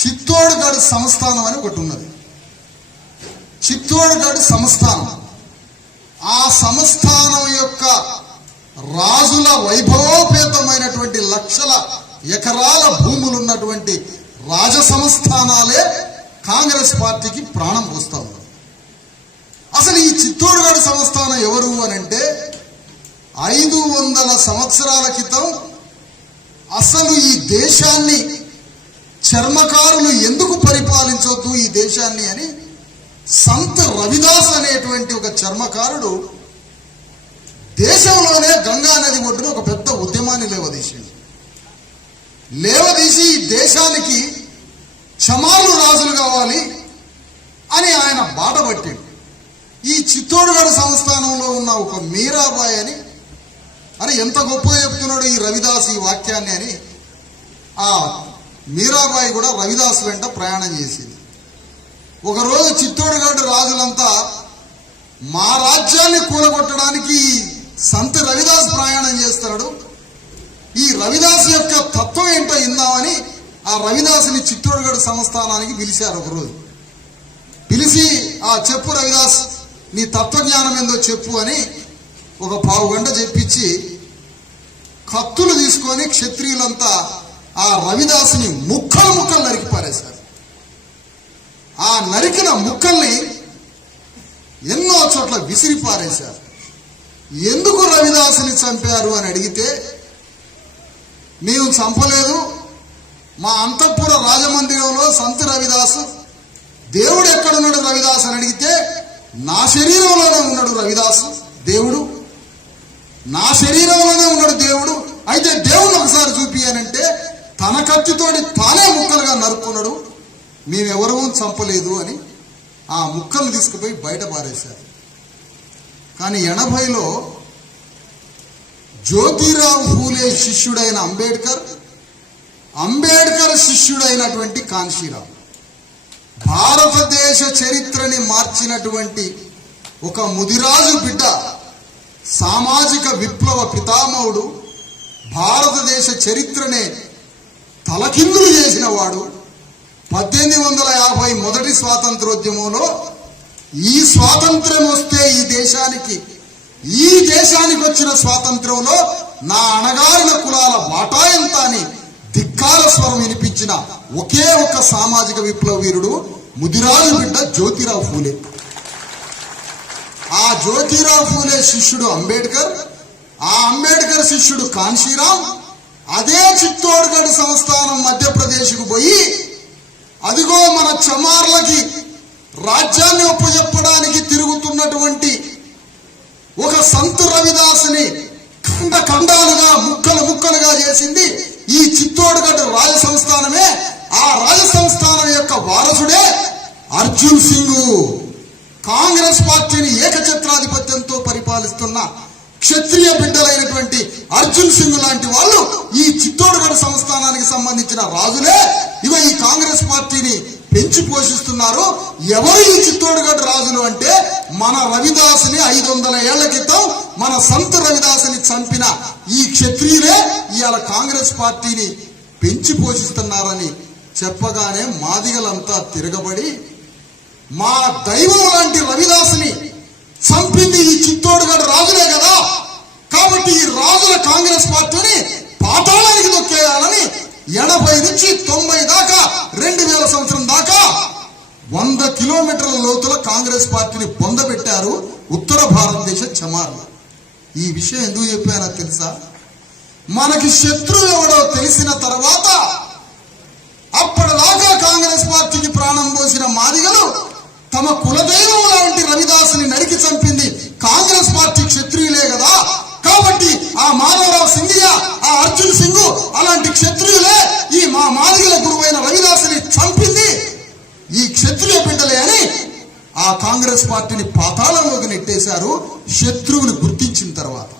చిత్తోడ్గఢ్ సంస్థానం అని ఒకటి ఉన్నది. చిత్తోడ్గఢ్ సంస్థానం, ఆ సంస్థానం యొక్క రాజుల వైభవోపేతమైనటువంటి లక్షల ఎకరాల భూములు ఉన్నటువంటి రాజ సంస్థానాలే కాంగ్రెస్ పార్టీకి ప్రాణం పోస్తా ఉన్నారు. అసలు ఈ చిత్తోడ్గఢ్ సంస్థానం ఎవరు అని అంటే 500 సంవత్సరాల క్రితం అసలు ఈ దేశాన్ని చర్మకారులు ఎందుకు పరిపాలించొద్దు ఈ దేశాన్ని అని సంత్ రవిదాస్ అనేటువంటి ఒక చర్మకారుడు దేశంలోనే గంగా నది ఒడ్డున ఒక పెద్ద ఉద్యమాన్ని లేవదీసి ఈ దేశానికి చమార్లు రాజులు కావాలి అని ఆయన బాట పట్టాడు. ఈ చిత్తోడ్గఢ్ సంస్థానంలో ఉన్న ఒక మీరాబాయి అని ఎంత గొప్పగా చెప్తున్నాడు ఈ రవిదాస్ ఈ వాక్యాన్ని అని ఆ మీరాబాయి కూడా రవిదాస్ వెంట ప్రయాణం చేసింది. ఒకరోజు చిత్తోడ్గఢ్ రాజులంతా మా రాజ్యాన్ని కూలగొట్టడానికి సంత్ రవిదాస్ ప్రయాణం చేస్తాడు, ఈ రవిదాస్ యొక్క తత్వం ఏంటో ఇందామని ఆ రవిదాసుని చిత్తోడ్గఢ్ సంస్థానానికి పిలిచారు. ఒకరోజు పిలిచి ఆ చెప్పు రవిదాస్, నీ తత్వజ్ఞానం ఏందో చెప్పు అని ఒక పావు గంట చెప్పించి కత్తులు తీసుకొని క్షత్రియులంతా ఆ రవిదాసుని ముక్కలు నరికి పారేశారు. ఆ నరికిన ముక్కల్ని ఎన్నో చోట్ల విసిరి పారేశారు. ఎందుకు రవిదాసుని చంపారు అని అడిగితే, మేము చంపలేదు, మా అంతఃపుర రాజమందిరంలో సంత్ రవిదాసు దేవుడు ఎక్కడున్నాడు రవిదాస్ అని అడిగితే, నా శరీరంలోనే ఉన్నాడు రవిదాసు దేవుడు, నా శరీరంలోనే ఉన్నాడు దేవుడు, అయితే దేవుడు ఒకసారి చూపి అనంటే తన కత్తితోటి తానే ముక్కలుగా నరుక్కున్నాడు, మేమెవరూ చంపలేదు అని ఆ ముక్కలు తీసుకుపోయి బయట పారేశారు. కానీ 80లో జ్యోతిరావు ఫూలే శిష్యుడైన అంబేడ్కర్ శిష్యుడైనటువంటి కాన్షీరావు భారతదేశ చరిత్రని మార్చినటువంటి ఒక ముదిరాజు బిడ్డ, సామాజిక విప్లవ పితామహుడు, భారతదేశ చరిత్రనే తలకిందులు చేసిన వాడు. 1850 మొదటి స్వాతంత్రోద్యమంలో ఈ స్వాతంత్ర్యం వస్తే ఈ దేశానికి వచ్చిన స్వాతంత్ర్యంలో నా అణగారిన కులాల వాటా ఎంత అని ధిక్కార స్వరం వినిపించిన ఒకే ఒక సామాజిక విప్లవ వీరుడు ముదిరాజు బిడ్డ జ్యోతిరావు ఫూలే. ఆ జ్యోతిరావు ఫూలే శిష్యుడు అంబేడ్కర్, ఆ అంబేడ్కర్ శిష్యుడు కాన్షీరాం అదే చిత్తోడ్గఢ్ సంస్థానం మధ్యప్రదేశ్కు పోయి అదిగో మన చమార్లకి రాజ్యాన్ని ఒప్పజెప్పడానికి తిరుగుతున్నటువంటి ఒక సంత్ రవిదాసుని ఖండాలుగా ముక్కలుగా చేసింది ఈ చిత్తోడ్గఢ్ రాజ సంస్థానమే. ఆ రాజ సంస్థానం యొక్క వారసుడే అర్జున్ సింగ్. కాంగ్రెస్ పార్టీని ఏకఛత్రాధిపత్యంతో పరిపాలిస్తున్న క్షత్రియ బిడ్డలైనటువంటి అర్జున్ సింగ్ లాంటి వాళ్ళు ఈ చిత్తోడ్గఢ్ సంస్థానానికి సంబంధించిన రాజులే ఇగో ఈ కాంగ్రెస్ పార్టీని పెంచి పోషిస్తున్నారు. ఎవరు ఈ చిత్తోడ్గఢ్ రాజులు అంటే మన రవిదాసుని 500 ఏళ్ల క్రితం మన సంత్ రవిదాసుని చంపిన ఈ క్షత్రియులే ఇవాళ కాంగ్రెస్ పార్టీని పెంచి పోషిస్తున్నారని చెప్పగానే మాదిగలంతా తిరగబడి మా దైవం లాంటి రవిదాసుని చంపింది ఈ చిత్తోడ్గఢ్ రాజులే కదా, కాబట్టి ఈ రాజుల కాంగ్రెస్ పార్టీని పాతాళానికి దొక్కేయాలని 80 నుంచి 90 దాకా 2000 సంవత్సరం దాకా 100 కిలోమీటర్ల లోతుల కాంగ్రెస్ పార్టీని పొందబెట్టారు ఉత్తర భారతదేశ చమార్లు. ఈ విషయం ఎందుకు చెప్పానో తెలుసా? మనకి శత్రువు ఎవడో తెలిసిన తర్వాత అప్పటిదాకా కాంగ్రెస్ పార్టీకి ప్రాణం పోసిన మాదిగలు తమ కులదైవం లాంటి రవిదాసుని నరికి చంపింది కాంగ్రెస్ పార్టీ క్షత్రియులే కదా, కాబట్టి ఆ మాధవరావు సింధియా, ఆ అర్జున్ సింగ్ అలాంటి క్షత్రియులే ఈ మా మాదిగల గురువైన రవిదాసుని చంపింది ఈ క్షత్రియ బిడ్డలే అని ఆ కాంగ్రెస్ పార్టీని పాతాళంలోకి నెట్టేశారు శత్రువుని గుర్తించిన తర్వాత.